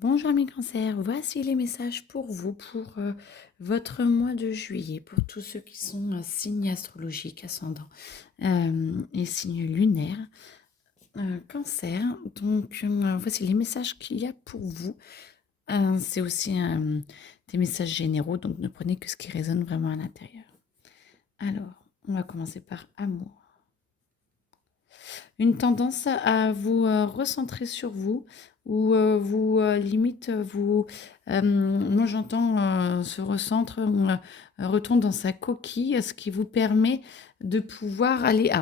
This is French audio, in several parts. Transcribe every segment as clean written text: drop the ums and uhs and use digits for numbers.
Bonjour mes cancers, voici les messages pour vous, pour votre mois de juillet, pour tous ceux qui sont signes astrologiques, ascendants et signes lunaires. Cancer, donc voici les messages qu'il y a pour vous. C'est aussi des messages généraux, donc ne prenez que ce qui résonne vraiment à l'intérieur. Alors, on va commencer par amour. Une tendance à vous recentrer sur vous ou vous limite vous moi j'entends se recentre, retourne dans sa coquille, ce qui vous permet de pouvoir aller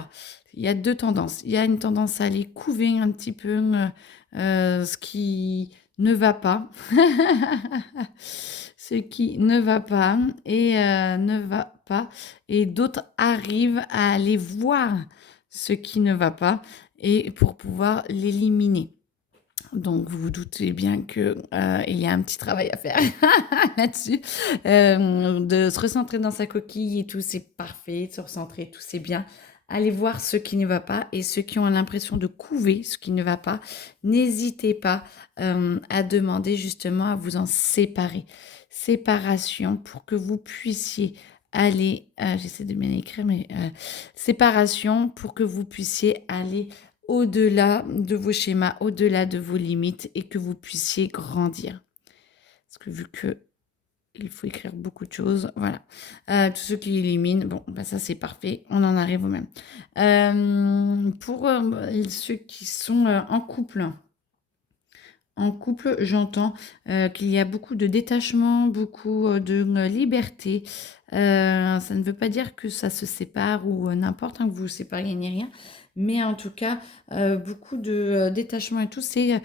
il y a 2 tendances. Il y a une tendance à aller couver un petit peu, ce qui ne va pas. Ce qui ne va pas et ne va pas et d'autres arrivent à aller voir ce qui ne va pas et pour pouvoir l'éliminer. Donc vous vous doutez bien que, il y a un petit travail à faire là-dessus, de se recentrer dans sa coquille et tout, c'est parfait, de se recentrer, tout c'est bien. Allez voir ce qui ne va pas et ceux qui ont l'impression de couver ce qui ne va pas, n'hésitez pas, à demander justement à vous en séparer. Séparation pour que vous puissiez aller, j'essaie de bien écrire mais, séparation pour que vous puissiez aller au-delà de vos schémas, au-delà de vos limites et que vous puissiez grandir. Parce que vu que il faut écrire beaucoup de choses, voilà. Tous ceux qui éliminent, bon, bah ça c'est parfait, on en arrive au même. Pour ceux qui sont en couple, j'entends qu'il y a beaucoup de détachement, beaucoup de liberté. Ça ne veut pas dire que ça se sépare ou n'importe, hein, que vous vous sépariez ni rien. Mais en tout cas, beaucoup de détachement et tout. C'est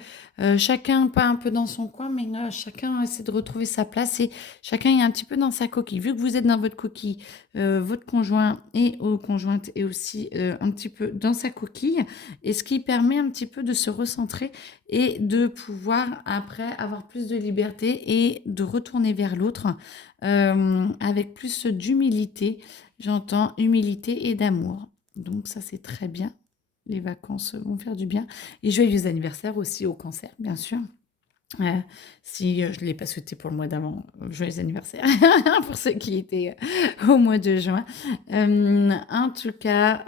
chacun pas un peu dans son coin, mais chacun essaie de retrouver sa place et chacun est un petit peu dans sa coquille. Vu que vous êtes dans votre coquille, votre conjoint et ou conjointe est aussi un petit peu dans sa coquille. Et ce qui permet un petit peu de se recentrer et de pouvoir après avoir plus de liberté et de retourner vers l'autre avec plus d'humilité. J'entends humilité et d'amour. Donc ça, c'est très bien. Les vacances vont faire du bien. Et joyeux anniversaire aussi au cancer, bien sûr. Si je ne l'ai pas souhaité pour le mois d'avant, joyeux anniversaire pour ceux qui étaient au mois de juin. En tout cas,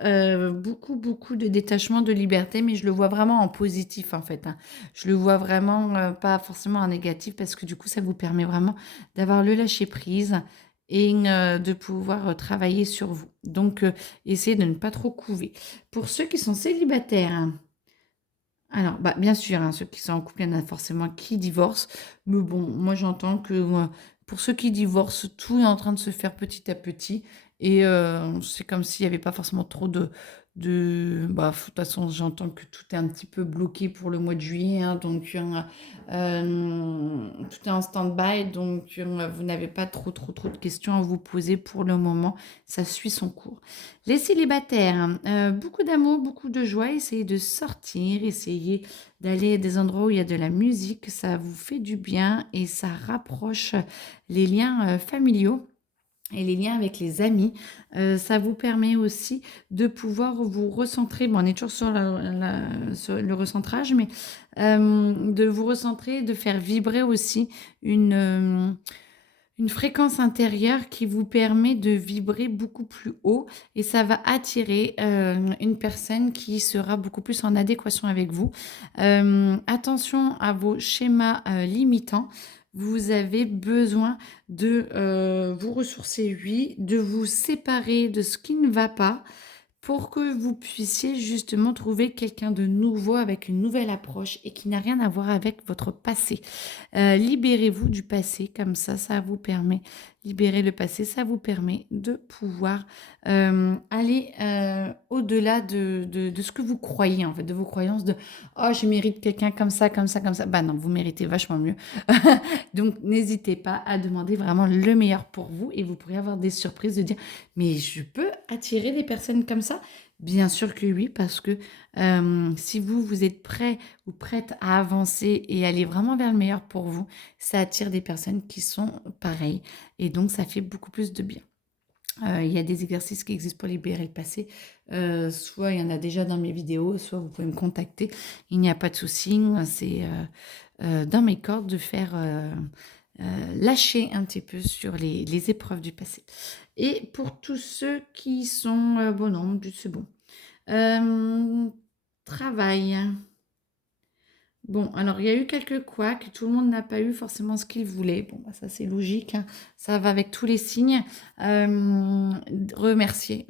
beaucoup, beaucoup de détachement, de liberté, mais je le vois vraiment en positif en fait, hein. Je le vois vraiment pas forcément en négatif parce que du coup, ça vous permet vraiment d'avoir le lâcher prise et de pouvoir travailler sur vous. Donc, essayez de ne pas trop couver. Pour ceux qui sont célibataires, hein, alors, bah, bien sûr, hein, ceux qui sont en couple, il y en a forcément qui divorcent. Mais bon, moi j'entends que pour ceux qui divorcent, tout est en train de se faire petit à petit. Et c'est comme s'il n'y avait pas forcément trop bah, de toute façon, j'entends que tout est un petit peu bloqué pour le mois de juillet, hein, donc tout est en stand-by. Donc vous n'avez pas trop de questions à vous poser pour le moment. Ça suit son cours. Les célibataires, beaucoup d'amour, beaucoup de joie, essayez de sortir, essayez d'aller à des endroits où il y a de la musique, ça vous fait du bien et ça rapproche les liens familiaux et les liens avec les amis. Ça vous permet aussi de pouvoir vous recentrer. Bon, on est toujours sur, sur le recentrage, mais de vous recentrer, de faire vibrer aussi une fréquence intérieure qui vous permet de vibrer beaucoup plus haut et ça va attirer une personne qui sera beaucoup plus en adéquation avec vous. Attention à vos schémas limitants. Vous avez besoin de vous ressourcer, oui, de vous séparer de ce qui ne va pas pour que vous puissiez justement trouver quelqu'un de nouveau avec une nouvelle approche et qui n'a rien à voir avec votre passé. Libérez-vous du passé, comme ça vous permet, libérer le passé, ça vous permet de pouvoir aller au-delà de ce que vous croyez, en fait, de vos croyances de oh, je mérite quelqu'un comme ça, comme ça, comme ça. Bah non, vous méritez vachement mieux. Donc, n'hésitez pas à demander vraiment le meilleur pour vous et vous pourrez avoir des surprises de dire mais je peux attirer des personnes comme ça? Bien sûr que oui, parce que si vous êtes prêt ou prête à avancer et aller vraiment vers le meilleur pour vous, ça attire des personnes qui sont pareilles et donc ça fait beaucoup plus de bien. Il y a des exercices qui existent pour libérer le passé. Soit il y en a déjà dans mes vidéos, soit vous pouvez me contacter. Il n'y a pas de souci, c'est dans mes cordes de faire lâcher un petit peu sur les épreuves du passé. Et pour tous ceux qui sont, bon non, c'est bon. Euh, Travail. Bon, alors il y a eu quelques couacs, tout le monde n'a pas eu forcément ce qu'il voulait. Bon, bah, ça c'est logique, hein. Ça va avec tous les signes. Remerciez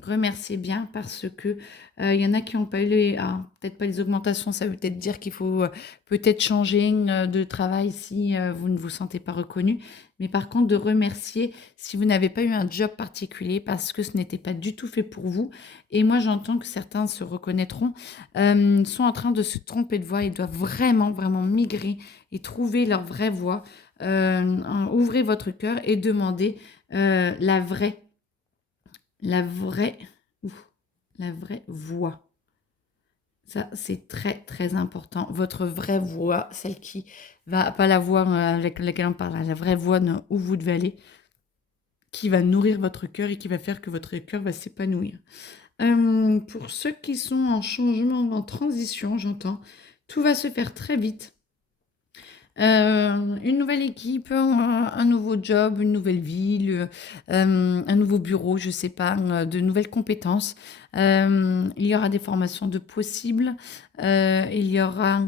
bien parce que il y en a qui n'ont pas eu peut-être pas les augmentations, ça veut peut-être dire qu'il faut peut-être changer de travail si vous ne vous sentez pas reconnu. Mais par contre, de remercier si vous n'avez pas eu un job particulier parce que ce n'était pas du tout fait pour vous. Et moi, j'entends que certains se reconnaîtront sont en train de se tromper de voie. Ils doivent vraiment, vraiment migrer et trouver leur vraie voie. Ouvrez votre cœur et demandez la vraie, ouf, la vraie voie. Ça, c'est très, très important. Votre vraie voie, celle qui va, pas la voie avec laquelle on parle, la vraie voie où vous devez aller, qui va nourrir votre cœur et qui va faire que votre cœur va s'épanouir. Pour ceux qui sont en changement, en transition, j'entends, tout va se faire très vite. Une nouvelle équipe, un nouveau job, une nouvelle ville, un nouveau bureau, je sais pas, de nouvelles compétences. Il y aura des formations de possibles. Il y aura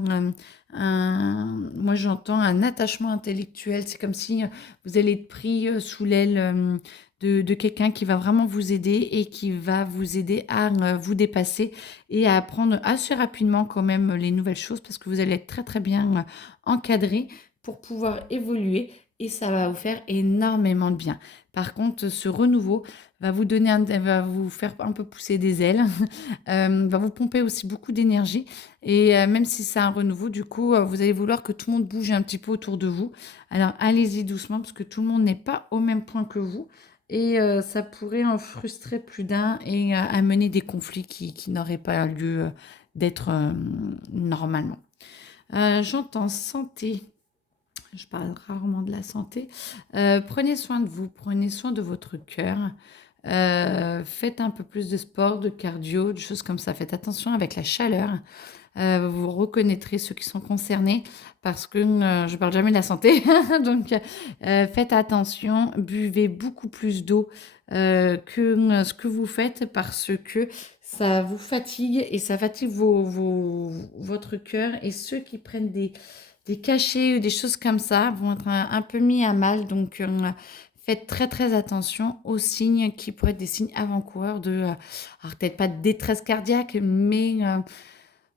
moi j'entends un attachement intellectuel. C'est comme si vous allez être pris sous l'aile de quelqu'un qui va vraiment vous aider et qui va vous aider à vous dépasser et à apprendre assez rapidement quand même les nouvelles choses parce que vous allez être très très bien encadré pour pouvoir évoluer et ça va vous faire énormément de bien. Par contre, ce renouveau va vous donner va vous faire un peu pousser des ailes, va vous pomper aussi beaucoup d'énergie et même si c'est un renouveau, du coup, vous allez vouloir que tout le monde bouge un petit peu autour de vous. Alors allez-y doucement parce que tout le monde n'est pas au même point que vous et ça pourrait en frustrer plus d'un et amener des conflits qui n'auraient pas lieu d'être normalement. J'entends santé. Je parle rarement de la santé. Prenez soin de vous, prenez soin de votre cœur. Faites un peu plus de sport, de cardio, de choses comme ça. Faites attention avec la chaleur. Vous reconnaîtrez ceux qui sont concernés parce que je parle jamais de la santé. Donc, faites attention. Buvez beaucoup plus d'eau que ce que vous faites parce que ça vous fatigue et ça fatigue votre cœur. Et ceux qui prennent des cachets ou des choses comme ça vont être un peu mis à mal. Donc, faites très très attention aux signes qui pourraient être des signes avant-coureurs alors peut-être pas de détresse cardiaque, mais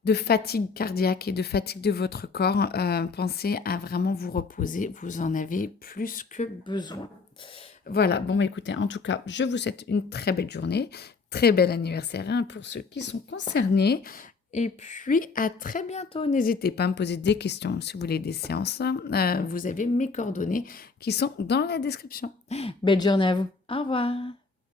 de fatigue cardiaque et de fatigue de votre corps. Pensez à vraiment vous reposer. Vous en avez plus que besoin. Voilà, bon, écoutez, en tout cas, je vous souhaite une très belle journée, très bel anniversaire hein, pour ceux qui sont concernés. Et puis, à très bientôt. N'hésitez pas à me poser des questions si vous voulez des séances. Vous avez mes coordonnées qui sont dans la description. Belle journée à vous. Au revoir.